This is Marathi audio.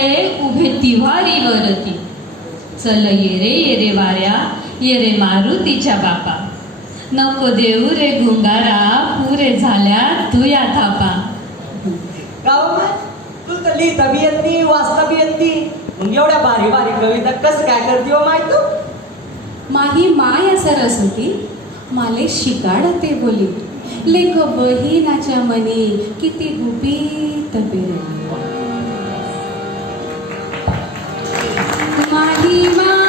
आले उभे तिवारीवरती. चल ये रे वाऱ्या, ये रे मारुतीच्या बापा. नको देऊ रे गुंगारा, पुरे झाल्या तुया थापा. गाव तुला तर लिहिता बी येत नाही, वाचता बी येत नाही, मग एवढ्या भारी भारी कविता कसं काय करते हो माहित तू? माही माय सरस्वती माले शिकाडते बोली. लेख बहिणाच्या मनी किती गुपित पेरली. माही मा